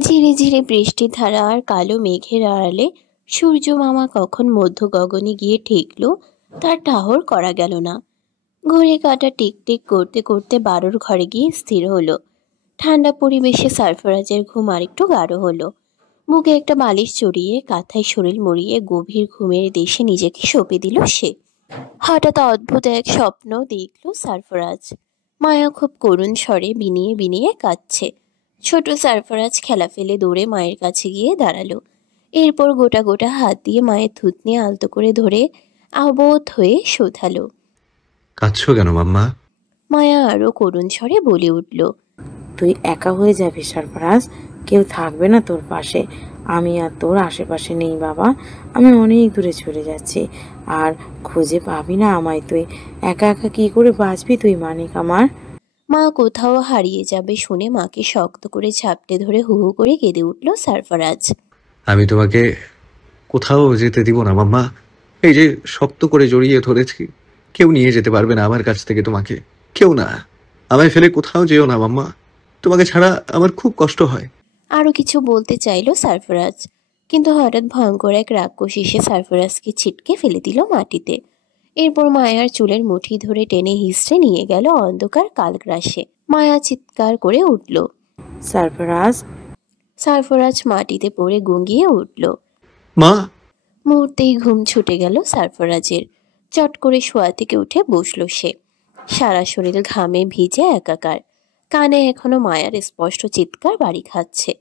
ঝিরি ঝিরি বৃষ্টির ধারা আর কালো মেঘের আড়ালে সূর্য মামা কখন মধ্য গগনে গিয়ে ঠেকল তার ঠাহর করা গেল না। ঘড়ি কাঁটা টিক টিক করতে করতে 12র ঘরে গিয়ে স্থির হলো। ঠান্ডা পরিবেশে সারফরাজের ঘুম আরেকটু গাঢ় হলো। বুকে একটা বালিশ চড়িয়ে কাঁথায় শরীর মুড়িয়ে গভীর ঘুমের দেশে নিজেকে সঁপে দিল সে। হঠাৎ অদ্ভুত এক স্বপ্ন দেখল সারফরাজ। মায়া খুব করুণ স্বরে বিনিয়ে বিনিয়ে কাঁদছে। ছোট সারফরাজ খেলা ফেলে দৌড়ে মায়ের কাছে গিয়ে দাঁড়ালো। এরপর গোটা গোটা হাত দিয়ে মায়ের থুতনি আলতো করে ধরে আবোধ হয়ে শোধালো। কাঁদছো কেন মাম্মা? মায়া আরো করুণ স্বরে বলে উঠল, তুই একা হয়ে যাবি সরফরাজ, কেউ থাকবে না তোর পাশে। আমি আর তোর আশেপাশে নেই বাবা, আমি অনেক দূরে চলে যাচ্ছি, আর খুঁজে পাবি না আমায় তুই। একা একা কি করে বাঁচবি তুই মানিক আমার? মা কোথাও হারিয়ে যাবে শুনে মাকে শক্ত করে ঝাপটে ধরে হু হু করে কেঁদে উঠল সারফরাজ। আমি তোমাকে কোথাও যেতে দিব না মাম্মা। এই যে শক্ত করে জড়িয়ে ধরেছি, কেউ নিয়ে যেতে পারবে না আমার কাছ থেকে তোমাকে, কেউ না। আমায় ফেলে কোথাও যেও না মাম্মা, তোমাকে ছাড়া আমার খুব কষ্ট হয়। আরো কিছু বলতে চাইল সারফরাজ, কিন্তু হঠাৎ ভয়ঙ্কর এক রাক্ষস এসে সারফরাজকে ছিটকে ফেলে দিল মাটিতে। এরপর মায়ার চুলের মুঠি ধরে টেনে হিঁচড়ে নিয়ে গেল অন্ধকার কালগ্রাসে। মায়া চিৎকার করে উঠল। সরফরাজ! সারফরাজ মাটিতে পড়ে গুঙ্গিয়ে উঠল। মা! মুহূর্তেই ঘুম ছুটে গেল সারফরাজের। চট করে শোয়া থেকে উঠে বসল সে। সারা শরীর ঘামে ভিজে একাকার। কানে এখনো মায়ার স্পষ্ট চিৎকার বাড়ি খাচ্ছে।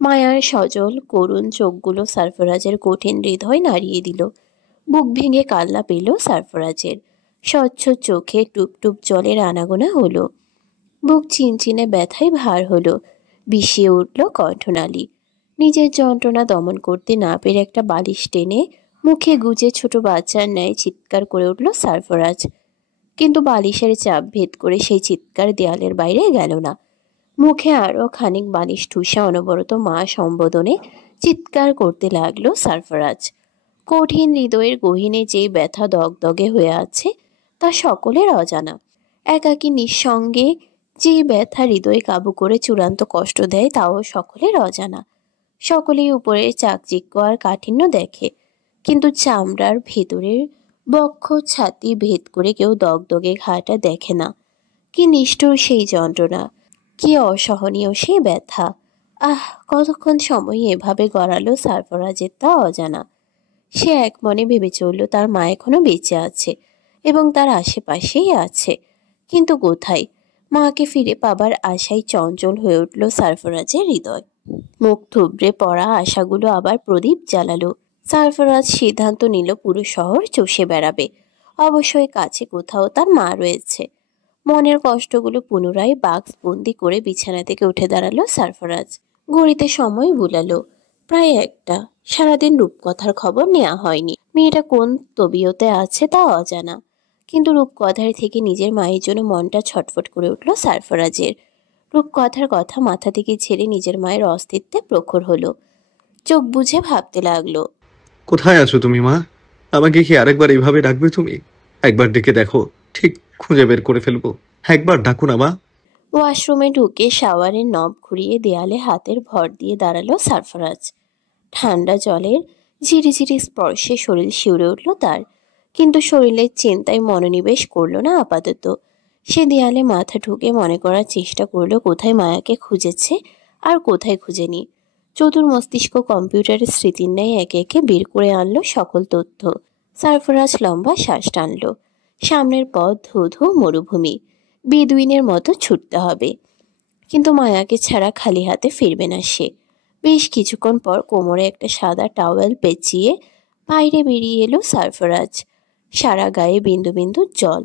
মায়ার সজল করুণ চোখগুলো সারফরাজের কঠিন হৃদয় নাড়িয়ে দিল। বুক ভেঙে কান্না পেল সারফরাজের। স্বচ্ছ চোখে টুপ টুপ জলের আনাগোনা হলো। বুক চিনচিনে ব্যথায় ভার হলো। বিষিয়ে উঠল কণ্ঠনালী। নিজের যন্ত্রণা দমন করতে না পেরে একটা বালিশ টেনে মুখে গুজে ছোট বাচ্চার ন্যায় চিৎকার করে উঠল সারফরাজ। কিন্তু বালিশের চাপ ভেদ করে সেই চিৎকার দেয়ালের বাইরে গেল না। মুখে আরও খানিক বালিশ ঠুসে অনবরত মা সম্বোধনে চিৎকার করতে লাগলো সারফরাজ। কঠিন হৃদয়ের গহীনে যে ব্যথা দগদগে হয়ে আছে তা সকলের অজানা। একাকী নিঃসঙ্গে যে ব্যথা হৃদয় কাবু করে চূড়ান্ত কষ্ট দেয় তাও সকলের অজানা। সকলেই উপরের চাকচিক্য আর কাঠিন্য দেখে, কিন্তু চামড়ার ভেতরের বক্ষ ছাতি ভেদ করে কেউ দগদগে ঘাটা দেখে না। কি নিষ্ঠুর সেই যন্ত্রণা, কি অসহনীয় সেই ব্যথা! আহ, কতক্ষণ সময় এভাবে গড়ালো সারফরাজের তা অজানা। সে এক মনে ভেবে চলল তার মা এখনো বেঁচে আছে এবং তার আশেপাশেই আছে, কিন্তু কোথায়? মাকে ফিরে পাবার আশায় চঞ্চল হয়ে উঠল সারফরাজের হৃদয়। মুখ থুবড়ে পড়া আশাগুলো আবার প্রদীপ জ্বালালো। সারফরাজ সিদ্ধান্ত নিল পুরো শহর চষে বেড়াবে। অবশ্যই কাছে কোথাও তার মা রয়েছে। মনের কষ্টগুলো পুনরায় বাক্সবন্দি করে বিছানা থেকে উঠে দাঁড়ালো সারফরাজ। ঘড়িতে সময় বুলালো প্রায় 1টা। সারাদিন রূপকথার খবর নেওয়া হয়নি। মেয়েটা কোন তবিয়তে আছে তা অজানা, কিন্তু রূপকথার থেকে নিজের মায়ের জন্য মনটা ছটফট করে উঠল সারফরাজের। রূপকথার কথা মাথা থেকে ছেড়ে নিজের মায়ের অস্তিত্বে প্রখর হলো। চোখ বুজে ভাবতে লাগলো। কোথায় আছো তুমি মা? আমাকে কি আরেকবার এইভাবে ডাকবে তুমি? একবার ডেকে দেখো, ঠিক খুঁজে বের করে ফেলবো। একবার ডাকো না মা। ওয়াশরুমে ঢুকে শাওয়ারের নব ঘুরিয়ে দেয়ালে হাতের ভর দিয়ে দাঁড়ালো সারফরাজ। ঠান্ডা জলের ঝিরিঝিরি স্পর্শে শরীর শিউরে উঠল তার, কিন্তু শরীরের চিন্তায় মনোনিবেশ করল না আপাতত। সে দেয়ালে মাথা ঢুকে মনে করার চেষ্টা করলো কোথায় মায়াকে খুঁজেছে আর কোথায় খুঁজেনি। চতুর মস্তিষ্ক কম্পিউটারের স্মৃতির ন্যায় একে একে বের করে আনলো সকল তথ্য। সারফরাজ লম্বা শ্বাস টানল। সামনের পথ ধু ধু মরুভূমি। বেদুইনের মতো ছুটতে হবে, কিন্তু মায়াকে ছাড়া খালি হাতে ফিরবে না সে। বেশ কিছুক্ষণ পর কোমরে একটা সাদা টাওয়েল পেঁচিয়ে বাইরে বেরিয়ে এলো সারফরাজ। সারা গায়ে বিন্দু বিন্দু জল।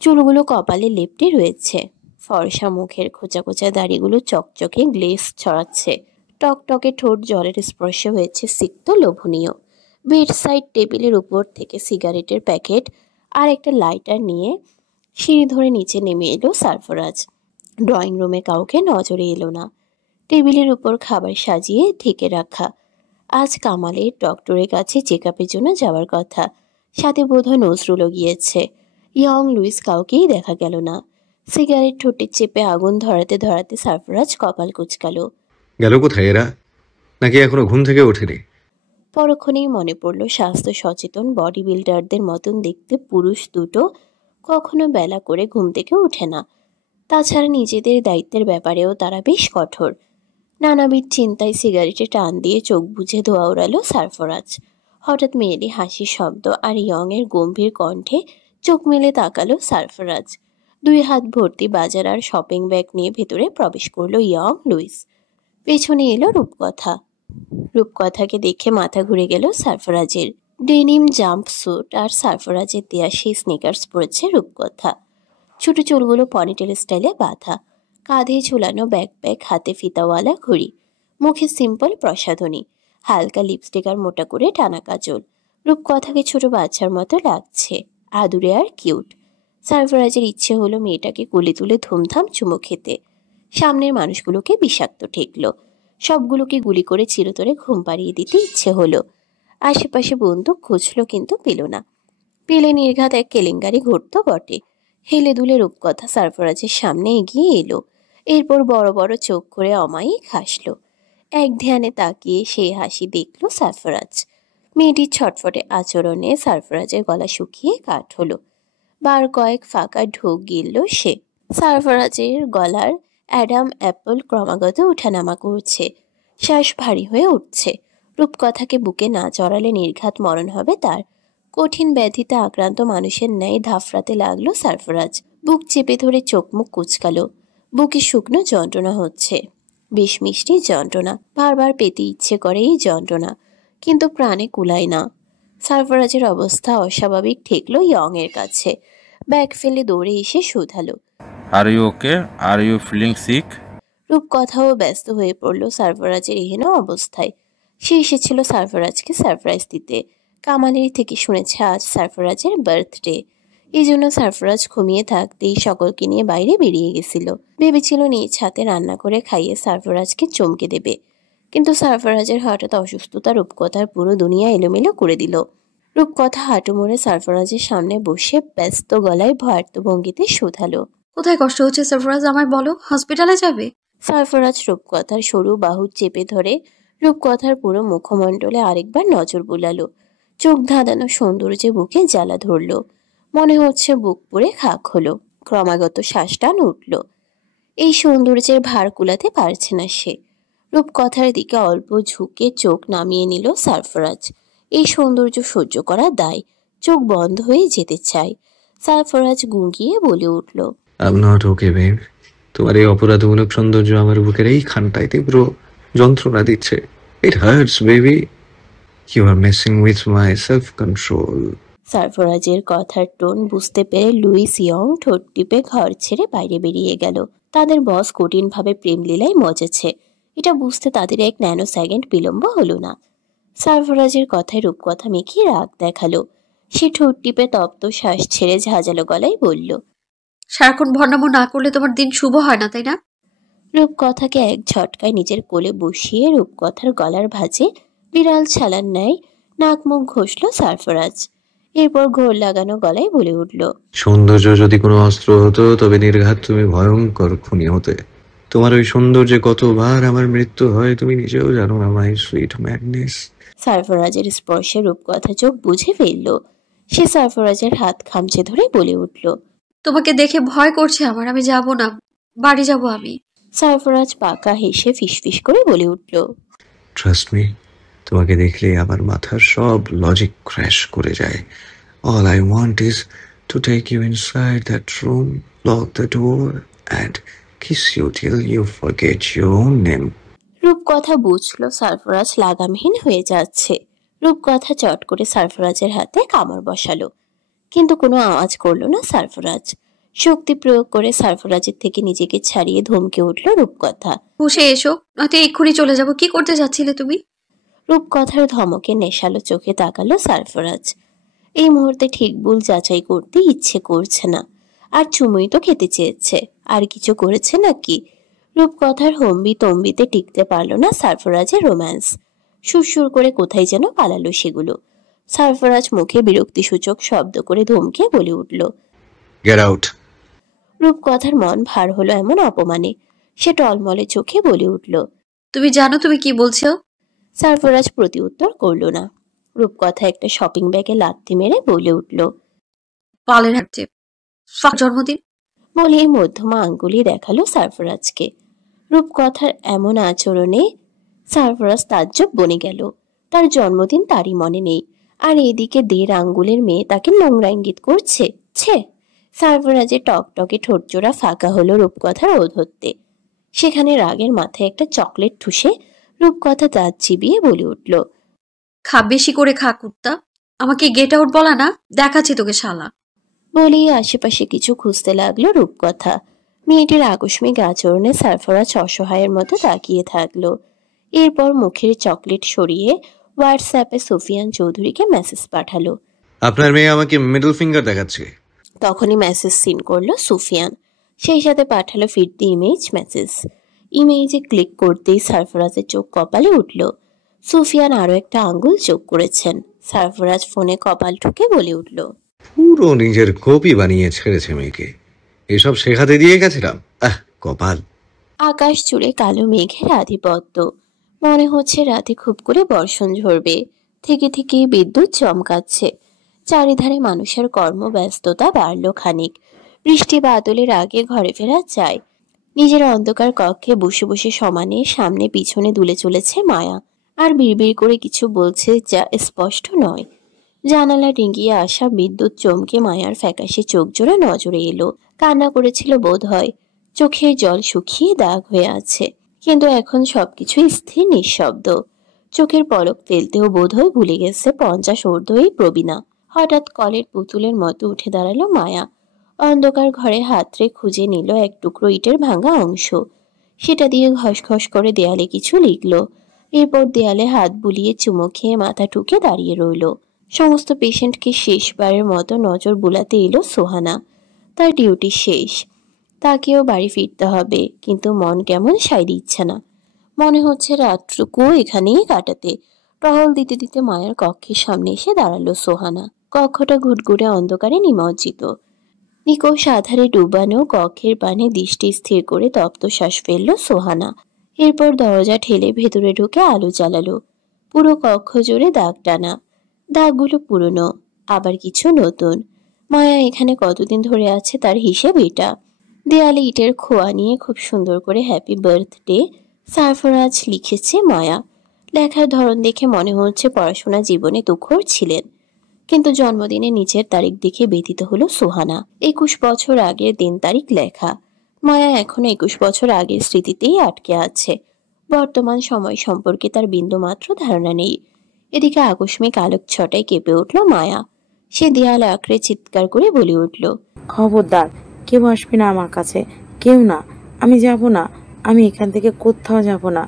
চুলগুলো কপালে লেপ্টে রয়েছে। ফর্সা মুখের খোঁচা খোঁচা দাড়িগুলো চকচকে গ্লেজ ছড়াচ্ছে। টকটকে ঠোঁট জলের স্পর্শে হয়েছে সিক্ত লোভনীয়। বেড সাইড টেবিলের উপর থেকে সিগারেটের প্যাকেট আর একটা লাইটার নিয়ে সিঁড়ি ধরে নিচে নেমে এলো সারফরাজ। ড্রয়িং রুমে কাউকে নজরে এলো না। টেবিলের উপর খাবার সাজিয়ে ঢেকে রাখা। আজ কামালের ডক্টরের কাছে চেক আপের জন্য যাওয়ার কথা। সাথে বোধহয় নজরুলও গিয়েছে। ইয়ং লুইস কাউকেই দেখা গেল না। সিগারেট ঠোঁটে চেপে আগুন ধরাতে ধরাতে সারফরাজ কপাল কুঁচকালো। গেল কোথায় এরা? নাকি এখনো ঘুম থেকে ওঠেনি? পরক্ষণেই মনে পড়ল স্বাস্থ্য সচেতন বডি বিল্ডারদের মতন দেখতে পুরুষ দুটো কখনো বেলা করে ঘুম থেকে ওঠে না। তাছাড়া নিজেদের দায়িত্বের ব্যাপারেও তারা বেশ কঠোর। নানাবিধ চিন্তায় সিগারেটে টান দিয়ে চোখ বুজে ধোয়া ওড়ালো সারফরাজ। হঠাৎ মেয়েলি হাসির শব্দ আর ইয়ং এর গম্ভীর কণ্ঠে চোখ মেলে তাকালো সারফরাজ। 2 হাত ভর্তি বাজার আর শপিং ব্যাগ নিয়ে ভেতরে প্রবেশ করলো ইয়ং লুইস। পেছনে এলো রূপকথা। রূপকথাকে দেখে মাথা ঘুরে গেল সারফরাজের। ডেনিম জাম্প স্যুট আর সারফরাজের দেয়া সেই স্নিকার্স পরেছে রূপকথা। ছোট চুলগুলো পনিটেল স্টাইলে বাঁধা, কাঁধে ঝুলানো ব্যাকপ্যাক, হাতে ফিতাওয়ালা ঘড়ি, মুখে সিম্পল প্রসাধনী, হালকা লিপস্টিক আর মোটা করে টানা কাজল। রূপকথাকে ছোট বাচ্চার মতো লাগছে, আদুরে আর কিউট। সারফরাজের ইচ্ছে হলো মেয়েটাকে কোলে তুলে ধুমধাম চুমো খেতে। সামনের মানুষগুলোকে বিষাক্ত ঠেকল, সবগুলোকে গুলি করে চিরতরে ঘুম পাড়িয়ে দিতে ইচ্ছে হলো। আশেপাশে বন্দুক খুঁজল কিন্তু পেল না। পেলে নির্ঘাত এক কেলেঙ্কারি ঘটত বটে। হেলে দুলে রূপকথা সারফরাজের সামনে এগিয়ে এলো। এরপর বড় বড় চোখ করে অমায়িক হাসলো। এক ধ্যানে তাকিয়ে সেই হাসি দেখল সারফরাজ। মেয়েটির ছটফটে আচরণে সারফরাজের গলা শুকিয়ে কাঠ হলো। বার কয়েক ফাঁকা ঢোক গিলল সে। সারফরাজের গলার অ্যাডাম অ্যাপল ক্রমাগত ওঠানামা করছে, শ্বাস ভারী হয়ে উঠছে। রূপকথাকে বুকে না চড়ালে নির্ঘাত মরণ হবে তার। কঠিন ব্যাধিতে আক্রান্ত মানুষের ন্যায় ধাফরাতে লাগলো সারফরাজ। বুক চেপে ধরে চোখ মুখ কুচকালো। বুকে শুকনো যন্ত্রণা হচ্ছে, বেশ মিষ্টি যন্ত্রণা। বারবার পেতে ইচ্ছে করে এই যন্ত্রণা, কিন্তু প্রাণে কুলায় না। সারফরাজের অবস্থা অস্বাভাবিক ঠেকল ইয়ং এর কাছে। ব্যাগ ফেলে দৌড়ে এসে শুধালো, are you okay? Are you feeling sick? রূপকথাও ব্যস্ত হয়ে পড়ল সারফরাজের এহেন অবস্থায়। সে এসেছিল সারফরাজকে সারপ্রাইজ দিতে। কামালের থেকে শুনেছে আজ সারফরাজের বার্থডে। এই জন্য সারফরাজ ঘুমিয়ে থাকতেই সকলকে নিয়ে বাইরে বেরিয়ে গেছিল। ভেবেছিল নিজ হাতে রান্না করে খাইয়ে সারফরাজকে চমকে দেবে, কিন্তু সারফরাজের হঠাৎ অসুস্থতা রূপকথার পুরো দুনিয়া এলোমেলো করে দিল। রূপকথা হাঁটু মুড়ে সারফরাজের সামনে বসে ব্যস্ত গলায় ভয়ার্ত ভঙ্গিতে শুধালো, কোথায় কষ্ট হচ্ছে সারফরাজ, আমায় বলো, হসপিটালে যাবে? সারফরাজ রূপকথার সরু বাহু চেপে ধরে রূপকথার পুরো মুখমণ্ডলে আরেকবার নজর বুলালো। চোখ ধাঁধানো সৌন্দর্যে বুকে জ্বালা ধরল। মনে হচ্ছে বুক পুড়ে খাক হলো। ক্রমাগত শ্বাস টান উঠল। এই সৌন্দর্যের ভার কুলাতে পারছে না সে। রূপকথার দিকে অল্প ঝুঁকে চোখ নামিয়ে নিল সারফরাজ। এই সৌন্দর্য সহ্য করা দায়। চোখ বন্ধ হয়ে যেতে চায়। সারফরাজ গুঁগিয়ে বলে উঠল, I am not okay babe. তোমার এই অপরাধমূলক সৌন্দর্য আমার বুকের এই খানটায় তীব্র যন্ত্রণা দিচ্ছে। It hurts baby. You are messing with my self control. সারফরাজের কথার টোন বুঝতে পেরে লুইস ইয়ং ঠোঁট টিপে ঘর ছেড়ে বাইরে বেরিয়ে গেল। তাদের বস কঠিনভাবে প্রেমলীলায় মজেছে, এটা বুঝতে তাদের এক ন্যানো সেকেন্ড বিলম্ব হলো না। সারফরাজের কথায় রূপকথা মেখে রাগ দেখালো। সে ঠোঁট টিপে তপ্ত শ্বাস ছেড়ে ঝাঁঝালো গলায় বলল, সারাক্ষণ ভণ্ডামো না করলে তোমার দিন শুভ হয় না, তাই না? রূপকথাকে এক ঝটকায় নিজের কোলে বসিয়ে রূপকথার গলার ভাঁজে বিড়াল ছালার ন্যায় নাক মুখ ঘষল সারফরাজ। এরপর ঘোর লাগানো গলায় বলে উঠল, সৌন্দর্য যদি কোনো অস্ত্র হতো তবে নির্ঘাত তুমি ভয়ঙ্কর খুনি হতে। তোমার ওই সৌন্দর্যে কতবার আমার মৃত্যু হয় তুমি নিজেও জানো না, মাই সুইট ম্যাডনেস। সারফরাজের স্পর্শে রূপকথা চোখ বুঝে ফেলল। সে সারফরাজের হাত খামচে ধরে বলে উঠল, তোমাকে দেখে ভয় করছে আমার, আমি যাব না, বাড়ি যাব আমি। সারফরাজ পাকা হেসে ফিসফিস করে বলে উঠল, ট্রাস্ট মি, তোমাকে দেখলে আমার মাথার সব লজিক ক্র্যাশ করে যায়। All I want is to take you inside that room, lock the door and kiss you till you forget your own name. Rupkotha বুঝল সারফরাজ লাগামহীন হয়ে যাচ্ছে। রূপকথা চট করে সারফরাজের হাতে কামড় বসালো, কিন্তু কোনো আওয়াজ করল না সারফরাজ। শক্তি প্রয়োগ করে সারফরাজের থেকে নিজেকে ছাড়িয়ে ধমকে উঠল রূপকথা, বসে এসো, নয়তো এক্ষুনি চলে যাব। কি করতে যাচ্ছিলে তুমি? রূপকথার ধমকে নেশালো চোখে তাকালো সারফরাজ। এই মুহূর্তে ঠিক ভুল যাচাই করতে ইচ্ছে করছে না। আর চুমুই তো খেতে চেয়েছে, আর কিছু করেছে নাকি? রূপকথার হম্বি তম্বিতে টিকতে পারল না সারফরাজের রোম্যান্স। সুরসুর করে কোথায় যেন পালালো সেগুলো। সারফরাজ মুখে বিরক্তিসূচক শব্দ করে ধমকে বলে উঠল, গেট আউট। রূপকথার মন ভার হলো এমন অপমানে। সে টলমলে চোখে বলে উঠল, তুমি জানো তুমি কি বলছো? সারফরাজ প্রতি উত্তর করল না। রূপকথা একটা শপিং ব্যাগে লাথি মেরে বলে উঠল, পালের হাঁটছে জন্মদিন। বলে মধ্যমা আঙ্গুলি দেখালো সারফরাজকে। রূপকথার এমন আচরণে সারফরাজ তাজ্জব বনে গেল। তার জন্মদিন তারই মনে নেই, আর এদিকে 1.5 আঙ্গুলের মেয়ে তাকে নোংরা ইঙ্গিত করছে। ছে! সারফরাজের টকটকে ঠোঁটজোড়া ফাঁকা হলো রূপকথার ঔদ্ধত্যে। সেখানে রাগের মাথায় একটা চকলেট ঠুসে রূপকথা দাঁত চিবিয়ে বলে উঠল, খা, বেশি করে খা কুত্তা। আমাকে গেট আউট বলা না, দেখাচ্ছি তোকে শালা। বলেই আশেপাশে কিছু খুঁজতে লাগলো রূপকথা। মেয়েটির আকস্মিক আচরণে সারফরাজ অসহায়ের মতো তাকিয়ে থাকলো। এরপর মুখের চকলেট সরিয়ে হোয়াটসঅ্যাপে সুফিয়ান চৌধুরীকে মেসেজ পাঠালো। আপনার মেয়ে আমাকে মিডল ফিঙ্গার দেখাচ্ছে। তখনই মেসেজ সিন করলো সুফিয়ান, সেই সাথে পাঠালো ফিরতি ইমেজ মেসেজ। ইমেজে ক্লিক করতেই সারফরাজের চোখ কপালে উঠল। সুফিয়ান আরো একটা আঙ্গুল চোখ করেছেন। সারফরাজ ফোনে কপাল ঠুকে বলে উঠল, পুরো নিজের কপি বানিয়ে ছেড়েছে মেয়েকে। এসব শেখাতে দিয়ে গেছিলাম। কপাল। আকাশ জুড়ে কালো মেঘের আধিপত্য। মনে হচ্ছে রাতে খুব করে বর্ষণ ঝরবে। থেকে থেকে বিদ্যুৎ চমকাচ্ছে। চারিধারে মানুষের কর্মব্যস্ততা বাড়ল খানিক। বৃষ্টি বাদলের আগে ঘরে ফেরা যায়। নিজের অন্ধকার কক্ষে বসে বসে সমানে সামনে পিছনে দুলে চলেছে মায়া, আর বিড়বিড় করে কিছু বলছে যা স্পষ্ট নয়। জানালা ডিঙ্গিয়ে আসা বিদ্যুৎ চমকে মায়ার ফ্যাকাশে চোখ জোড়া নজরে এলো। কান্না করেছিল বোধ হয়। চোখের জল শুকিয়ে দাগ হয়ে আছে, কিন্তু এখন সবকিছুই স্থির নিঃশব্দ। চোখের পলক ফেলতেও বোধহয় ভুলে গেছে 50 ঊর্ধ্বই প্রবীণা। হঠাৎ কলের পুতুলের মতো উঠে দাঁড়ালো মায়া। অন্ধকার ঘরে হাতড়ে খুঁজে নিল এক টুকরো ইটের ভাঙা অংশ। সেটা দিয়ে ঘসঘস করে দেয়ালে কিছু লিখল। এরপর দেয়ালে হাত বুলিয়ে চুমো খেয়ে মাথা ঠুকে দাঁড়িয়ে রইল। সমস্ত পেশেন্টকে শেষবারের মতো নজর বুলাতে এলো সোহানা। তার ডিউটি শেষ, তাকেও বাড়ি ফিরতে হবে, কিন্তু মন কেমন সায় দিচ্ছে না। মনে হচ্ছে রাতটুকু এখানেই কাটাতে। টহল দিতে দিতে মায়ের কক্ষের সামনে এসে দাঁড়ালো সোহানা। কক্ষটা ঘুটঘুটে অন্ধকারে নিমজ্জিত। নিকোষ আধারে ডুবানো কক্ষের পানে দৃষ্টি স্থির করে তপ্ত শ্বাস ফেলল সোহানা। এরপর দরজা ঠেলে ভেতরে ঢুকে আলো জ্বালালো। পুরো কক্ষ জুড়ে দাগ টানা। দাগগুলো পুরনো, আবার কিছু নতুন। মায়া এখানে কতদিন ধরে আছে তার হিসেব এটা। দেয়ালে ইটের খোয়া নিয়ে খুব সুন্দর করে হ্যাপি বার্থডে সারফরাজ লিখেছে মায়া। লেখার ধরন দেখে মনে হচ্ছে পড়াশোনা জীবনে তুখোড় ছিলেন। কিন্তু জন্মদিনে নিচের তারিখ দেখে ব্যথিত হলো সোহানা। 21 বছর আগের দিন তারিখ লেখা। মায়া এখনো 21 বছর আগের স্মৃতিতেই আটকে আছে। বর্তমান সময় সম্পর্কে তার বিন্দুমাত্র ধারণা নেই। এদিকে আকস্মিক আলোক ছটায় কেঁপে উঠল মায়া। সে দেয়াল আঁকড়ে চিৎকার করে বলে উঠল, খবরদার, কেউ আসবে না আমার কাছে, কেউ না। আমি যাব না, আমি এখান থেকে কোথাও যাব না।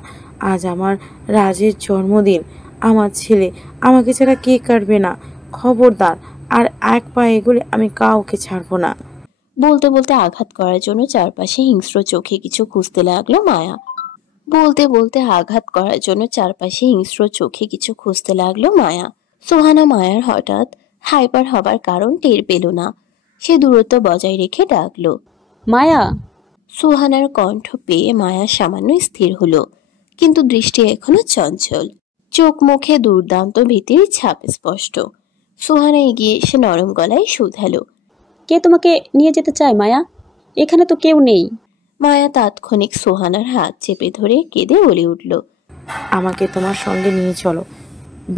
আজ আমার রাজের জন্মদিন। আমার ছেলে, আমাকে ছাড়া কে কাটবে না। খবরদার, আর এক পা এগোলে আমি কাউকে ছাড়বো না। বলতে বলতে আঘাত করার জন্য চারপাশে হিংস্র চোখে কিছু খুঁজতে লাগলো মায়া। সোহানা মায়ার হঠাৎ হাইপার হবার কারণ টের পেল না। সে দূরত্ব বজায় রেখে ডাকলো, মায়া। সোহানার কণ্ঠ পেয়ে মায়া সামান্য স্থির হলো, কিন্তু দৃষ্টি এখনো চঞ্চল। চোখ মুখে দুর্দান্ত ভীতির ছাপ স্পষ্ট। সোহানা এগিয়ে এসে নরম গলায় শুধালো, কে তোমাকে নিয়ে যেতে চায় মায়া? এখানে তো কেউ নেই। মায়া তাৎক্ষণিক সোহানার হাত চেপে ধরে কেঁদে বলে উঠল, আমাকে তোমার সঙ্গে নিয়ে চলো।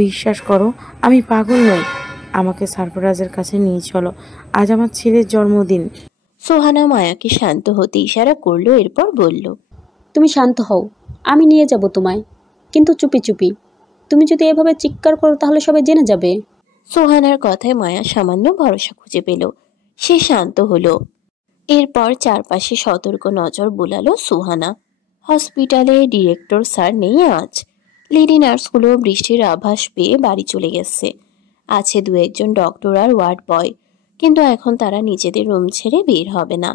বিশ্বাস করো, আমি পাগল নই। আমাকে সারফরাজের কাছে নিয়ে চলো। আজ আমার ছেলের জন্মদিন। সোহানা মায়াকে শান্ত হতে ইশারা করলো, এরপর বলল, তুমি শান্ত হও, আমি নিয়ে যাব তোমায়, কিন্তু চুপি চুপি। তুমি যদি এভাবে চিৎকার করো তাহলে সবাই জেনে যাবে। সোহানার কথায় মায়া সামান্য ভরসা খুঁজে পেল। সে শান্ত হলো। এরপর চারপাশে সতর্ক নজর বুলালো সোহানা। হসপিটালে ডিরেক্টর স্যার নেই আজ। লেডি নার্সগুলো বৃষ্টির আভাস পেয়ে বাড়ি চলে গেছে। আছে 2-1 ডক্টর আর ওয়ার্ড বয়, কিন্তু এখন তারা নিজেদের রুম ছেড়ে বের হবে না।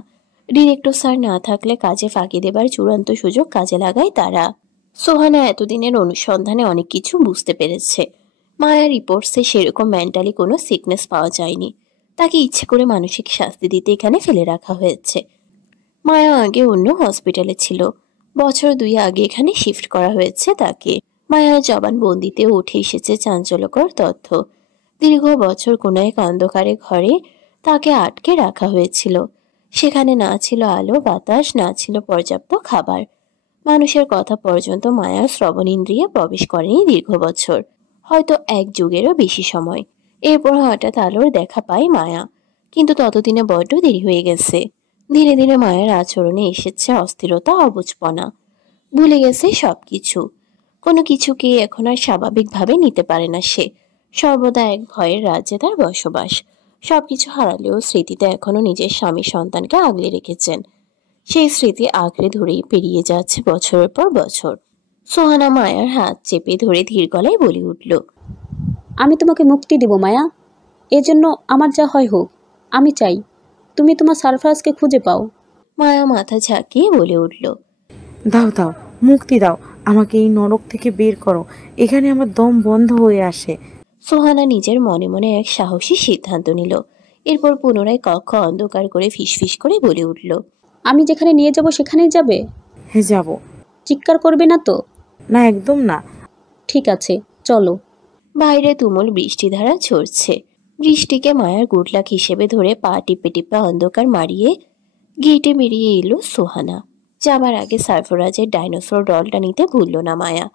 ডিরেক্টর স্যার না থাকলে কাজে ফাঁকি দেবার চূড়ান্ত সুযোগ কাজে লাগায় তারা। সোহানা এতদিনের অনুসন্ধানে অনেক কিছু বুঝতে পেরেছে। মায়া রিপোর্টসে সেরকম মেন্টালি কোনো সিকনেস পাওয়া যায়নি। তাকে ইচ্ছে করে মানসিক শাস্তি দিতে এখানে ফেলে রাখা হয়েছে। মায়া আগে অন্য হসপিটালে ছিল, বছর 2 আগে এখানে শিফট করা হয়েছে তাকে। মায়ার জবানবন্দিতে উঠে এসেছে চাঞ্চল্যকর তথ্য। দীর্ঘ বছর কোনো এক অন্ধকারে ঘরে তাকে আটকে রাখা হয়েছিল। সেখানে না ছিল আলো বাতাস, না ছিল পর্যাপ্ত খাবার। মানুষের কথা পর্যন্ত মায়ার শ্রবণেন্দ্রিয়ে প্রবেশ করেনি দীর্ঘ বছর, হয়তো এক যুগেরও বেশি সময়। এরপর হঠাৎ আলোর দেখা পায় মায়া, কিন্তু ততদিনে বড্ড দেরি হয়ে গেছে। ধীরে ধীরে মায়ের আচরণে এসেছে অস্থিরতা, অবুঝপনা। ভুলে গেছে সবকিছু। কোনো কিছুকে এখন আর স্বাভাবিকভাবে নিতে পারে না সে। সর্বদা এক ভয়ের রাজ্যে তার বসবাস। সবকিছু হারালেও স্মৃতিতে এখনো নিজের স্বামী সন্তানকে আগলে রেখেছেন। সেই স্মৃতি আঁকড়ে ধরেই পেরিয়ে যাচ্ছে বছরের পর বছর। সোহানা মায়ার হাত চেপে ধরে ধীর গলায় বলে উঠল, আমি তোমাকে মুক্তি দিব মায়া। এজন্য আমার যা হয় হোক। আমি চাই তুমি তোমার সারফরাজকে খুঁজে পাও। মায়া মাথা ঝাঁকিয়ে বলে উঠল, দাও দাও, মুক্তি দাও, আমাকে এই নরক থেকে বের করো। এখানে আমার দম বন্ধ হয়ে আসে। সোহানা নিজের মনে মনে এক সাহসী সিদ্ধান্ত নিল। এরপর পুনরায় কক্ষ অন্ধকার করে ফিসফিস করে বলে উঠল, আমি যেখানে নিয়ে যাব সেখানেই যাবে? হ্যাঁ যাবো। চিৎকার করবে না তো? না, একদম না। ঠিক আছে, চলো। বাইরে তুমুল বৃষ্টিধারা ঝরছে। বৃষ্টিকে মায়ার গুডলাক হিসেবে ধরে পা টিপে টিপে অন্ধকার মারিয়ে গেটে বেরিয়ে এলো সোহানা। যাবার আগে সারফরাজের ডাইনোসর ডলটা নিতে ভুলল না মায়া।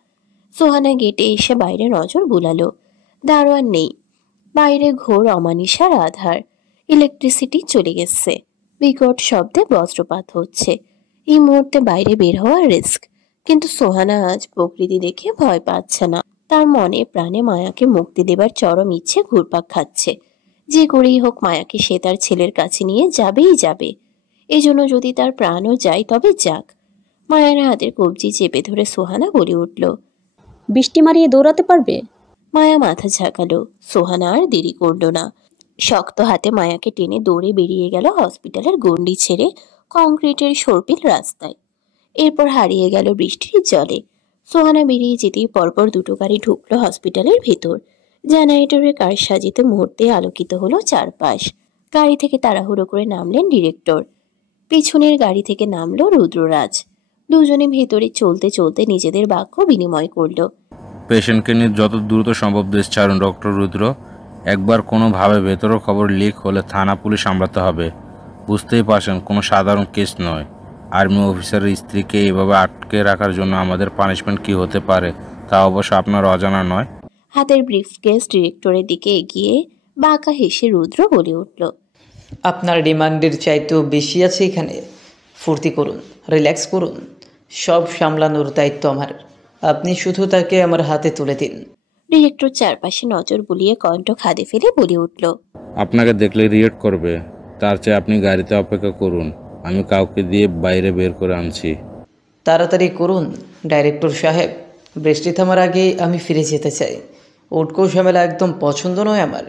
সোহানা গেটে এসে বাইরে নজর বুলালো। দারোয়ান নেই। বাইরে ঘোর অমানিসার আধার। ইলেকট্রিসিটি চলে গেছে। বিকট শব্দে বজ্রপাত হচ্ছে। এই মুহূর্তে বাইরে বের হওয়া রিস্ক। কিন্তু সোহানা আজ প্রকৃতি দেখে ভয় পাচ্ছে না। তার মনে প্রাণে মায়াকে মুক্তি দেবার চরম ইচ্ছে ঘুরপাক খাচ্ছে। যে করেই হোক মায়াকে সে তার ছেলের কাছে নিয়ে যাবেই যাবে। এজন্য যদি তার প্রাণও যায় তবে যাক। মায়ের হাতের কবজি চেপে ধরে সোহানা বলে উঠল, বৃষ্টি মারিয়ে দৌড়াতে পারবে? মায়া মাথা ঝাঁকালো। সোহানা আর দেরি করল না। শক্ত হাতে মায়াকে টেনে দৌড়ে বেরিয়ে গেল হসপিটালের গণ্ডি ছেড়ে কংক্রিটের সর্পিল রাস্তায়। এরপর হারিয়ে গেল বৃষ্টির জলে। সোহানা বেরিয়ে যেতেই পরপর দুটো গাড়ি ঢুকলো হসপিটালের ভেতর। জেনারেটরের কারসাজিতে মুহূর্তে আলোকিত হলো চারপাশ। গাড়ি থেকে তাড়াহুড়ো করে নামলেন ডিরেক্টর। পিছনের গাড়ি থেকে নামলো রুদ্ররাজ। দুজনে ভেতরে চলতে চলতে নিজেদের বাক্য বিনিময় করলো। পেশেন্টকে নিয়ে যত দ্রুত সম্ভব দেশ ছাড়ুন ডক্টর রুদ্র। একবার কোনোভাবে ভেতরের খবর লিক হলে থানা পুলিশ সামলাতে হবে। বুঝতেই পারছেন কোনো সাধারণ কেস নয়। আর্মি অফিসারের স্ত্রীকে এভাবে আটকে রাখার জন্য আমাদের পানিশমেন্ট কী হতে পারে তা অবশ্য আপনার অজানা নয়। হাতের ব্রিফকেস ডিরেক্টরের দিকে এগিয়ে বাঁকা হেসে রুদ্র বলে উঠল, আপনার ডিমান্ডের চাইতেও বেশি আছে এখানে। ফুর্তি করুন, রিল্যাক্স করুন, সব সামলানোর দায়িত্ব আমার। আপনি শুধু তাকে আমার হাতে তুলে দিন। ডিরেক্টর চারপাশে নজর বুলিয়ে কণ্ঠ খাদে ফেলে বলে উঠল, আপনাকে দেখলে রিয়েক্ট করবে, তার চেয়ে আপনি গাড়িতে অপেক্ষা করুন। আমি কাউকে দিয়ে বাইরে বের করে আনছি। তাড়াতাড়ি করুন ডাইরেক্টর সাহেব। বৃষ্টি থামার আগে আমি ফিরে যেতে চাই। উটকো ঝামেলা একদম পছন্দ নয় আমার।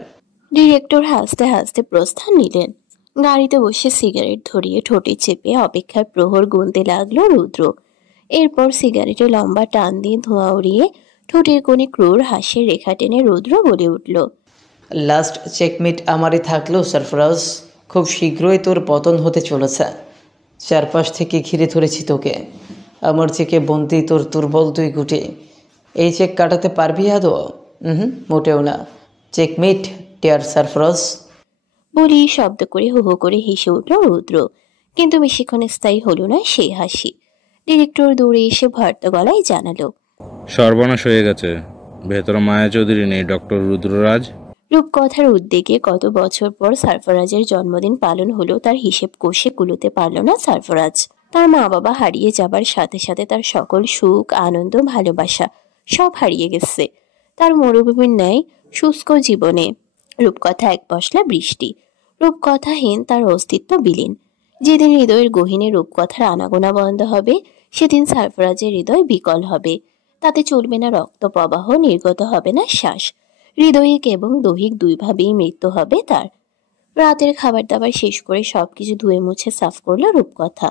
ডিরেক্টর হাসতে হাসতে প্রস্থান নিলেন। গাড়িতে বসে সিগারেট ধরিয়ে ঠোঁটে চেপে অপেক্ষার প্রহর গুনতে লাগলো রুদ্র। এরপর সিগারেটে লম্বা টান দিয়ে ধোঁয়া উড়িয়ে ঠোঁটের কোণে ক্রূর হাসির রেখা টেনে রুদ্র বলে উঠল, লাস্ট চেকমেট আমারই থাকলো সারফরাজ। খুব শীঘ্রই তোর পতন হতে চলেছে। চারপাশ থেকে ঘিরে ধরেছি তোকে। আমার চেকে বন্দি তোর দুর্বল দুই গুটি। এই চেক কাটাতে পারবি আদৌ? মোটেও না। Checkmate dear Sarfaraz. বলি শব্দ করে হু হু করে হেসে উঠল রুদ্র। কিন্তু বেশিক্ষণ স্থায়ী হলো না সেই হাসি। ডিরেক্টর দৌড়ে এসে ভর্ত গলায় জানালো, সর্বনাশ হয়ে গেছে। ভেতরে মায়া চৌধুরী নেই ডক্টর রুদ্ররাজ। রূপকথার উদ্যোগে কত বছর পর সারফরাজের জন্মদিন পালন হলো তার হিসেব কষে কুলোতে পারল না সারফরাজ। তার মা বাবা হারিয়ে যাবার সাথে সাথে তার সকল সুখ আনন্দ ভালোবাসা সব হারিয়ে গেছে তার মরুভূমির ন্যায় শুষ্ক জীবনে। রূপকথা এক পশলা বৃষ্টি। রূপকথাহীন তার অস্তিত্ব বিলীন। যেদিন হৃদয়ের গহীনে রূপকথার আনাগোনা বন্ধ হবে সেদিন সারফরাজের হৃদয় বিকল হবে। তাতে চলবে না রক্ত প্রবাহ, নির্গত হবে না শ্বাস। হৃদয়িক এবং দৈহিক দুইভাবেই মৃত্যু হবে তার। রাতের খাবার দাবার শেষ করে সবকিছু ধুয়ে মুছে সাফ করলো রূপকথা।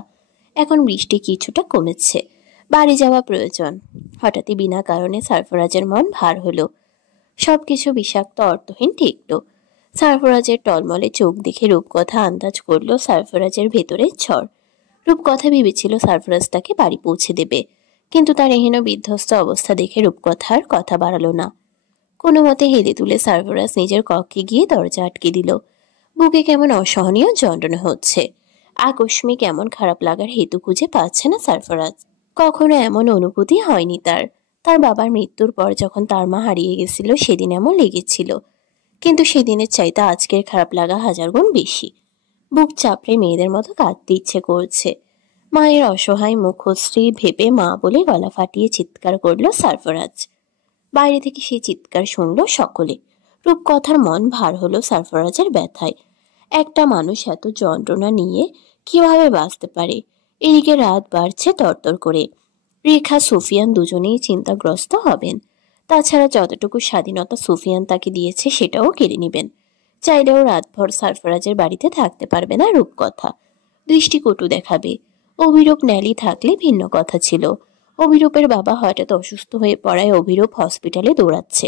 এখন বৃষ্টি কিছুটা কমেছে। বাড়ি যাওয়া প্রয়োজন। হঠাৎই বিনা কারণে সারফরাজের মন ভার হলো। সবকিছু বিষাক্ত অর্থহীন ঠেকল। সারফরাজের টলমলে চোখ দেখে রূপকথা আন্দাজ করলো সারফরাজের ভেতরে ঝড়। রূপকথা ভেবেছিল সারফরাজ তাকে বাড়ি পৌঁছে দেবে, কিন্তু তার এহেন বিধ্বস্ত অবস্থা দেখে রূপকথার কথা বাড়ালো না। কোনো মতে হেলে তুলে সারফরাজ নিজের কক্ষে গিয়ে দরজা আটকে দিল। বুকে কেমন অসহনীয় যন্ত্রণা হচ্ছে। আকস্মিক এমন খারাপ লাগার হেতু খুঁজে পাচ্ছে না সারফরাজ। কখনো এমন অনুভূতি হয়নি তার। তার বাবার মৃত্যুর পর যখন তার মা হারিয়ে গেছিল সেদিন এমন লেগেছিল, কিন্তু সেদিনের চাইতে আজকের খারাপ লাগা হাজার গুণ বেশি। বুক চাপড়ে মেয়েদের মতো কাঁদতে ইচ্ছে করছে। মায়ের অসহায় মুখশ্রী ভেবে মা বলে গলা ফাটিয়ে চিৎকার করলো সারফরাজ। বাইরে থেকে সেই চিৎকার শুনল সকলে। রূপকথার মন ভার হলো সারফরাজের ব্যথায়। একটা মানুষ এত যন্ত্রণা নিয়ে কিভাবে বাঁচতে পারে? এদিকে রাত বাড়ছে তরতর করে। রেখা সুফিয়ান দুজনেই চিন্তাগ্রস্ত হবেন। তাছাড়া যতটুকু স্বাধীনতা সুফিয়ান তাকে দিয়েছে সেটাও কেড়ে নেবেন। চাইলেও রাতভর সারফরাজের বাড়িতে থাকতে পারবে না রূপকথা। দৃষ্টিকটু দেখাবে। অভিরূপ ন্যালি থাকলে ভিন্ন কথা ছিল। অভিরূপের বাবা হঠাৎ অসুস্থ হয়ে পড়ায় অভিরূপ হসপিটালে দৌড়াচ্ছে,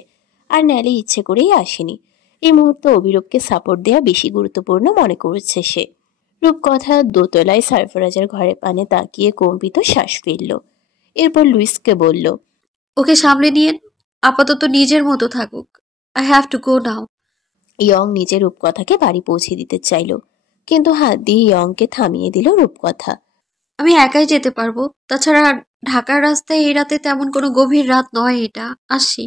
আর ন্যালি ইচ্ছে করেই আসেনি। এই মুহূর্তে অভিরূপকে সাপোর্ট দেওয়া বেশি গুরুত্বপূর্ণ মনে করছে সে। রূপকথা দোতলায় সারফরাজের ঘরে পানে তাকিয়ে কম্পিত শ্বাস ফেলল। এরপর লুইসকে বলল, ওকে সামলে নিয়ে আপাতত নিজের মতো থাকুক। I have to go now. Young নিজের রূপকথাকে বাড়ি পৌঁছে দিতে চাইল, কিন্তু হাত দিয়ে ইয়ংকে থামিয়ে দিল রূপকথা। আমি একাই যেতে পারবো। তাছাড়া ঢাকার রাস্তায় এই রাতে তেমন কোনো গভীর রাত নয়, এটা আসি।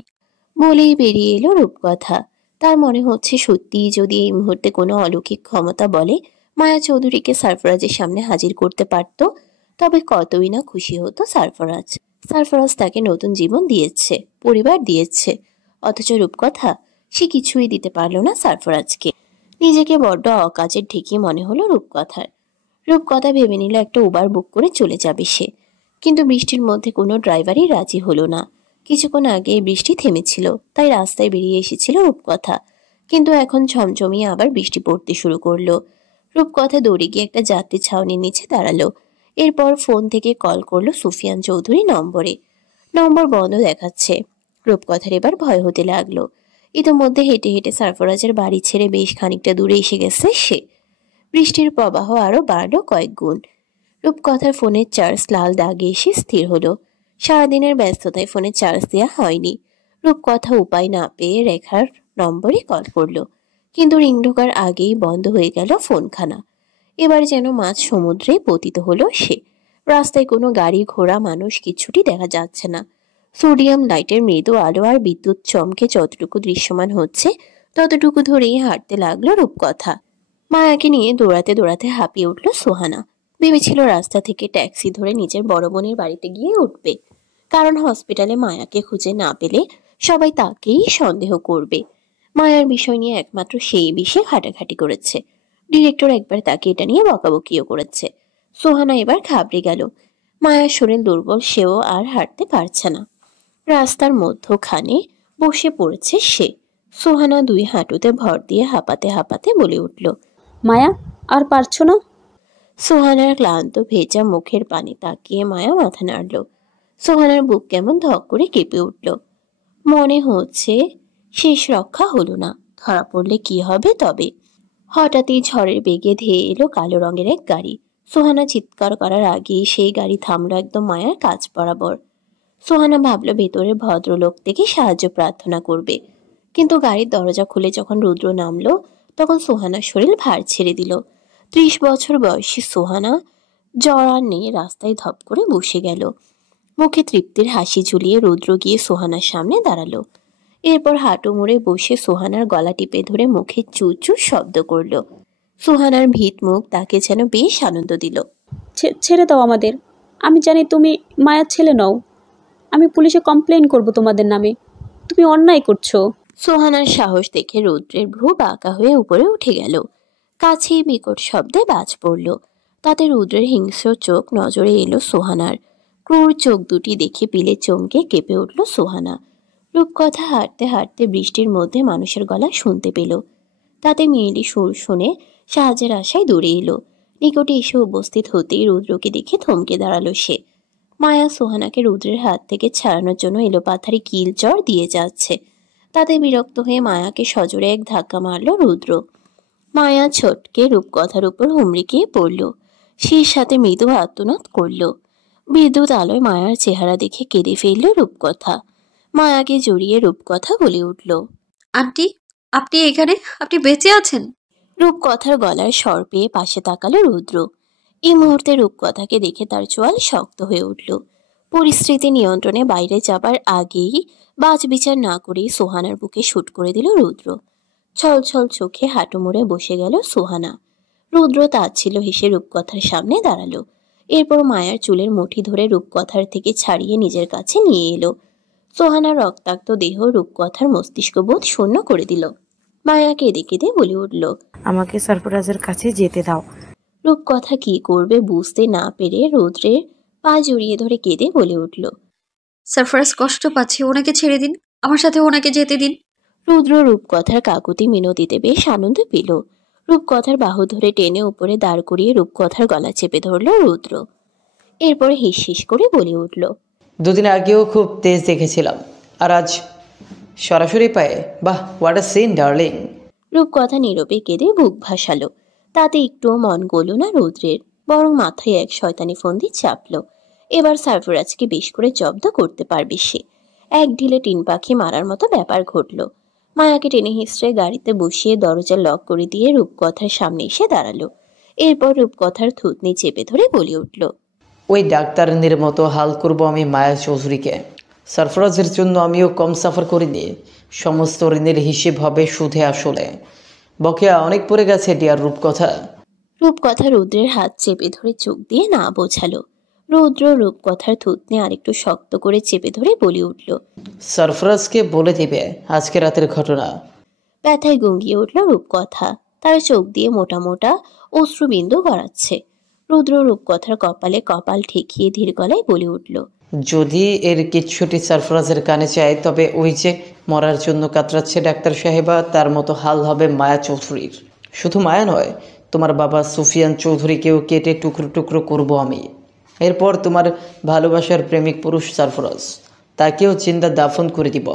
বলেই বেরিয়ে এলো রূপকথা। তার মনে হচ্ছে সত্যিই যদি এই মুহূর্তে কোনো অলৌকিক ক্ষমতা বলে মায়া চৌধুরীকে সারফরাজের সামনে হাজির করতে পারত, তবে কতই না খুশি হতো সারফরাজ। সারফরাজ তাকে নতুন জীবন দিয়েছে, পরিবার দিয়েছে, অথচ রূপকথা সে কিছুই দিতে পারল না সারফরাজকে। নিজেকে বড্ড অকাজের ঢেকি মনে হলো রূপকথার। রূপকথা ভেবে নিল একটা উবার বুক করে চলে যাবে সে, কিন্তু বৃষ্টির মধ্যে কোনো ড্রাইভারই রাজি হলো না। কিছুক্ষণ আগে বৃষ্টি থেমেছিল, তাই রাস্তায় বেরিয়ে এসেছিল রূপকথা, কিন্তু এখন ঝমঝমিয়ে আবার বৃষ্টি পড়তে শুরু করলো। রূপকথা দৌড়ে গিয়ে একটা যাত্রী ছাউনির নিচে দাঁড়ালো। এরপর ফোন থেকে কল করলো সুফিয়ান চৌধুরী নম্বরে। নম্বর বন্ধ দেখাচ্ছে। রূপকথার এবার ভয় হতে লাগলো। ইতোমধ্যে হেঁটে হেঁটে সারফরাজের বাড়ি ছেড়ে বেশ খানিকটা দূরে এসে গেছে সে। বৃষ্টির প্রবাহ আরো বাড়লো কয়েক গুণ। রূপকথার ফোনের চার্জ লাল দাগে এসে স্থির হলো। সারাদিনের ব্যস্ততায় ফোনে চার্জ দেওয়া হয়নি। রূপকথা উপায় না পেয়ে রেখার নম্বরে কল করলো, কিন্তু রিং ঢোকার আগেই বন্ধ হয়ে গেল ফোনখানা। এবার যেন মাঝ সমুদ্রে পতিত হলো সে। রাস্তায় কোনো গাড়ি ঘোড়া মানুষ কিছুটি দেখা যাচ্ছে না। সোডিয়াম লাইটের মৃদু আলো আর বিদ্যুৎ চমকে যতটুকু দৃশ্যমান হচ্ছে ততটুকু ধরেই হাঁটতে লাগলো রূপকথা। মায়াকে নিয়ে দৌড়াতে দৌড়াতে হাঁপিয়ে উঠল সোহানা। ভেবেছিল রাস্তা থেকে ট্যাক্সি ধরে নিজের বড় বোনের বাড়িতে গিয়ে উঠবে, কারণ হসপিটালে মায়াকে খুঁজে না পেলে সবাই তাকেই সন্দেহ করবে। মায়ার বিষয় নিয়ে একমাত্র সেই বিষয়ে ঘাটাঘাটি করেছে। ডিরেক্টর একবার তাকে এটা নিয়ে বকাবকিও করেছে। সোহানা এবার ঘাবড়ে গেল। মায়ার শরীর দুর্বল, সেও আর হাঁটতে পারছে না। রাস্তার মধ্যখানে বসে পড়েছে সে। সোহানা দুই হাঁটুতে ভর দিয়ে হাঁপাতে হাঁপাতে বলে উঠল, মায়া, আর পারছো না? সোহানার ক্লান্ত ভেজা মুখের পানে তাকিয়ে মায়া মাথা নাড়ল। সোহানার বুক কেমন ধক করে কেঁপে উঠল। মনে হচ্ছে শেষ রক্ষা হলো না। ধরা পড়লে কি হবে তবে? হঠাৎই ঝড়ের বেগে ধেয়ে এলো কালো রঙের এক গাড়ি। সোহানা চিৎকার করার আগেই সেই গাড়ি থামলো একদম মায়ার কাছ বরাবর। সোহানা ভাবলো ভেতরের ভদ্রলোক থেকে সাহায্য প্রার্থনা করবে, কিন্তু গাড়ির দরজা খুলে যখন রুদ্র নামলো তখন সোহানার শরীর ভার ছেড়ে দিল। 30 বছর বয়সী সোহানা জড়ার নিয়ে রাস্তায় ধপ করে বসে গেল। মুখে তৃপ্তির হাসি ঝুলিয়ে রুদ্র গিয়ে সোহানার সামনে দাঁড়ালো। এরপর হাঁটু মুড়ে বসে সোহানার গলা টিপে ধরে মুখে চু চু শব্দ করলো। সোহানার ভিত মুখ তাকে যেন বেশ আনন্দ দিল। ছেড়ে দাও আমাদের। আমি জানি তুমি মায়ার ছেলে নও। আমি পুলিশে কমপ্লেন করব তোমাদের নামে। তুমি অন্যায় করছো। সোহানার সাহস দেখে রুদ্রের ভ্রু বাঁকা হয়ে উপরে উঠে গেল। কাছেই বিকট শব্দে বাজ পড়ল। তাতে রুদ্রের হিংস্র চোখ নজরে এলো সোহানার। ক্রূর চোখ দুটি দেখে পিলে চমকে কেঁপে উঠল সোহানা। রূপকথা হাঁটতে হাঁটতে বৃষ্টির মধ্যে মানুষের গলা শুনতে পেল। তাতে মেয়েলি সুর শুনে সাহায্যের আশায় দৌড়ে এলো। নিকটে এসে উপস্থিত হতেই রুদ্রকে দেখে থমকে দাঁড়ালো সে। মায়া সোহানাকে রুদ্রের হাত থেকে ছাড়ানোর জন্য এলোপাথারি কিল চড় দিয়ে যাচ্ছে। তাতে বিরক্ত হয়ে মায়াকে সজোরে এক ধাক্কা মারল রুদ্র। মায়া ছোটকে রূপকথার উপর হুমড়ি খেয়ে পড়ল। সেই সাথে মৃদু আর্তনাদ করল। বিদ্যুৎ আলোয় মায়ার চেহারা দেখে কেঁদে ফেলল রূপকথা। মায়াকে জড়িয়ে রূপকথা বলে উঠল, আন্টি, আপনি এখানে? আপনি বেঁচে আছেন? রূপকথার গলার স্বর পেয়ে পাশে তাকালো রুদ্র। এই মুহূর্তে রূপকথাকে দেখে তার চোয়াল শক্ত হয়ে উঠল। পরিস্থিতি নিয়ন্ত্রণে বাইরে যাবার আগেই বাছবিচার না করেই সোহানার বুকে শুট করে দিল রুদ্র। ছলছল চোখে হাঁটু মুড়ে বসে গেল সোহানা। রুদ্র তাচ্ছিল্য হেসে রূপকথার সামনে দাঁড়ালো। এরপর মায়ার চুলের মুঠি ধরে রূপকথার থেকে ছাড়িয়ে নিজের কাছে নিয়ে এলো। সোহানার রক্তাক্ত দেহ রূপকথার মস্তিষ্কবোধ শূন্য করে দিল। মায়া কেঁদে কেঁদে বলে উঠল, আমাকে সারফরাজের কাছে যেতে দাও। রূপকথা কি করবে বুঝতে না পেরে রুদ্রের পা জড়িয়ে ধরে কেঁদে বলে উঠল, সারফরাজ কষ্ট পাচ্ছে, ওনাকে ছেড়ে দিন, আমার সাথে ওনাকে যেতে দিন। রুদ্র রূপকথার কাকুতি মিনতিতে বেশ আনন্দ পেল। রূপকথার বাহু ধরে টেনে উপরে দাঁড় করিয়ে রূপকথার গলা চেপে ধরল রুদ্র। এরপরে হিস হিস করে বলে উঠল, দুদিন আগেও খুব তেজ দেখেছিলাম, আর আজ সরাসরি পায়ে। বাহ, হোয়াট আ সিন ডার্লিং। রূপকথা নীরবে কেঁদে বুক ভাসালো। তাতে একটুও মন গল না রুদ্রের, বরং মাথায় এক শয়তানি ফন্দি চাপল। এবার সারফরাজকে বেশ করে জব্দ করতে পারবে সে। এক ঢিলে টিন পাখি মারার মতো ব্যাপার ঘটল। মায়াকে টেনে হিস্ট্রে গাড়িতে বসিয়ে দরজা লক করে দিয়ে রূপকথার সামনে এসে দাঁড়ালো। এরপর রূপকথার থুতনি চেপে ধরে বলে উঠল, ওই ডাক্তারনির মতো হাল করব আমি মায়া চৌধুরীকে। সারফরাজের জন্য আমিও কম সাফার করিনি। সমস্ত ঋণের হিসেব হবে সুদে আসলে। বকেয়া অনেক পড়ে গেছে ডিয়ার রূপকথা। রূপকথা রুদ্রের হাত চেপে ধরে চোখ দিয়ে না বোঝালো। রুদ্র রূপকথার থুতনি আরেকটু শক্ত করে চেপে ধরে বলে উঠল, সারফরাজকে বলে দিবে আজকে রাতের ঘটনা। ব্যথায় গুঙ্গিয়ে উঠল রূপকথা। তার চোখ দিয়ে মোটা মোটা অশ্রুবিন্দু গড়াচ্ছে। রুদ্র রূপকথার কপালে কপাল ঠেকিয়ে ধীর গলায় বলে উঠল, যদি এর কিচ্ছুটি সারফরাজের কানে চায়, তবে ওই যে মরার জন্য কাতরাচ্ছে ডাক্তার সাহেবা, তার মতো হাল হবে মায়া চৌধুরীর। শুধু মায়া নয়, তোমার বাবা সুফিয়ান চৌধুরীকেও কেটে টুকরো টুকরো করব আমি। এরপর তোমার ভালোবাসার প্রেমিক পুরুষ সারফরাজ, তাকেও চিন্তা দাফন করে দিব।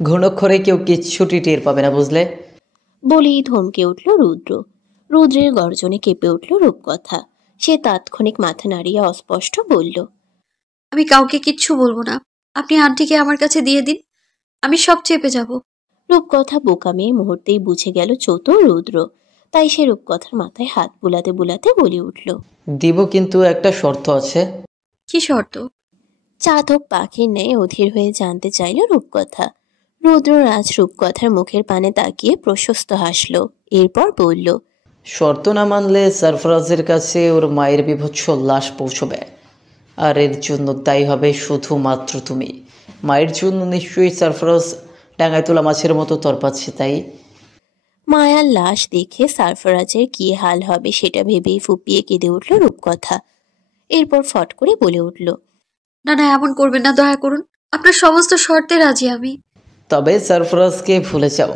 ঘনক্ষরে কেউ কিচ্ছুটি টের পাবে না, বুঝলে? বলেই ধমকে উঠল রুদ্র। রুদ্রের গর্জনে কেঁপে উঠল রূপকথা। সে তাৎক্ষণিক মাথা নাড়িয়ে অস্পষ্ট বলল, আমি কাউকে কিচ্ছু বলবো না, আপনি আন্টিকে আমার কাছে দিয়ে দিন, আমি সব চেপে যাব। রূপকথা বোকা মেয়ে মুহূর্তেই বুঝে গেল চতুর রুদ্র। তাই সে রূপকথার মাথায় হাত বুলাতে বুলাতে বলে উঠল, দিব, কিন্তু একটা শর্ত আছে। কি শর্ত? চাতক পাখির ন্যায় অধীর হয়ে জানতে চাইল রূপকথা। রুদ্ররাজ রূপকথার মুখের পানে তাকিয়ে প্রশস্ত হাসল। এরপর বলল, শর্ত না মানলে সারফরাজের কাছে ওর মায়ের বিভৎস লাশ পৌঁছবে, আর এর জন্য দায়ী হবে শুধুমাত্র তুমি। মায়ের জন্য নিশ্চয়ই সারফরাজ ডাঙায় তোলা মাছের মতো তরপাচ্ছে, তাই? মায়ার লাশ দেখে সারফরাজের কি হাল হবে সেটা ভেবেই ফুপিয়ে কেঁদে উঠল রূপকথা। এরপর ফট করে বলে উঠল, না না, এমন করবেন না, দয়া করুন, আপনার সমস্ত শর্তে রাজি আমি। তবে সারফরাজকে ভুলে যাও,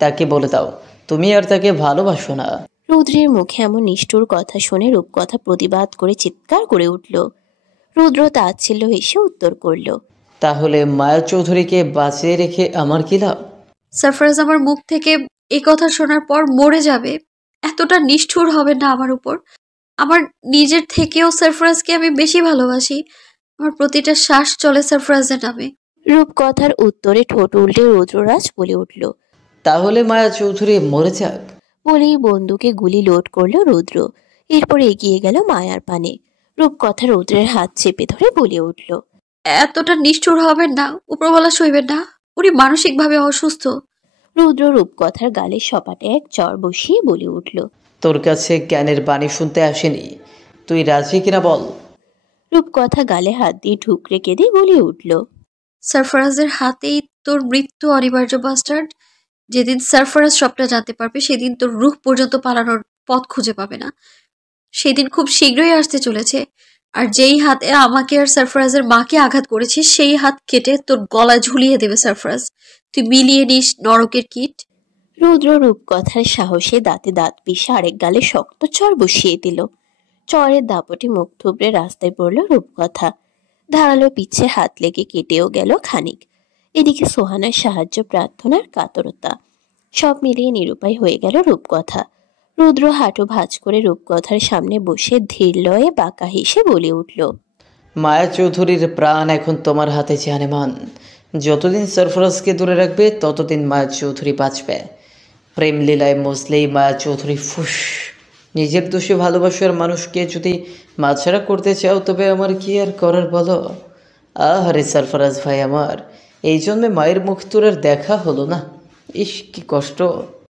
তাকে বলে দাও তুমি আর তাকে ভালোবাসো না। রুদ্রের মুখে এমন নিষ্ঠুর কথা শুনে রূপকথা প্রতিবাদ করে চিৎকার করে উঠল। রুদ্র তাচ্ছিল্য হেসে উত্তর করল, তাহলে মায়া চৌধুরীকে বাঁচিয়ে রেখে আমার কি লাভ? সারফরাজ আমার মুখ থেকে এই কথা শোনার পর মরে যাবে। এতটা নিষ্ঠুর হবে না আমার উপর। আমার নিজের থেকেও সারফরাজকে আমি বেশি ভালোবাসি। আমার প্রতিটা শ্বাস চলে সারফরাজের নামে। রূপকথার উত্তরে ঠোঁট উল্টে রুদ্ররাজ বলে উঠল। তাহলে মায়া চৌধুরী মরে যাক। বলেই বন্দুকে গুলি লোড করলো রুদ্র। এরপর এগিয়ে গেল মায়ার পানে। রূপকথা রুদ্রের হাত চেপে ধরে বলে উঠল, এতটা নিষ্ঠুর হবেন না, উপরওয়ালা সইবেন না, উনি মানসিকভাবে অসুস্থ। রুদ্র রূপকথার গালে সপাটে এক চর বসিয়ে বলে উঠল, তোর কাছে জ্ঞানের বাণী শুনতে আসেনি, তুই রাজি কিনা বল। রূপকথা গালে হাত দিয়ে ঠুকরে কেঁদে বলে উঠল, সারফরাজের হাতেই তোর মৃত্যু অনিবার্য বাস্টার্ড। যেদিন সারফরাজ সবটা জানতে পারবে সেদিন তোর রূহ পর্যন্ত পালানোর পথ খুঁজে পাবে না। সেদিন খুব শীঘ্রই আসতে চলেছে। আর যেই হাতে আমাকে আর সারফরাজের মাকে আঘাত করেছিস সেই হাত কেটে তোর গলায় ঝুলিয়ে দেবে সারফরাজ। তুই মিলিয়ে নিস নরকের কীট। রুদ্র রূপকথার সাহসে দাঁতে দাঁত পিষে আরেক গালে শক্ত চর বসিয়ে দিল। চরের দাপটে মুখ থুবড়ে রাস্তায় পড়ল রূপকথা। ধারালো পিছে হাত লেগে কেটেও গেল খানিক। এদিকে সোহানার সাহায্য প্রার্থনার কাতরতা, সব মিলিয়ে নিরুপায় হয়ে গেল রূপকথা। রুদ্র হাঁটু ভাঁজ করে রূপকথার সামনে বসে ধীর লয়ে বাঁকা হেসে বলে উঠল, মায়া চৌধুরীর প্রাণ এখন তোমার হাতে জানেমান। যতদিন সরফরাজকে দূরে রাখবে ততদিন মায়া চৌধুরী বাঁচবে। প্রেম লীলায় মজলেই মায়া চৌধুরী ফুস। নিজের দোষে ভালোবাসার মানুষকে যদি মাছাড়া করতে চাও তবে আমার কি আর করার বলো। আহারে সরফরাজ ভাই আমার, এই জন্মে মায়ের মুখ তোর আর দেখা হলো না। ইস কি কষ্ট।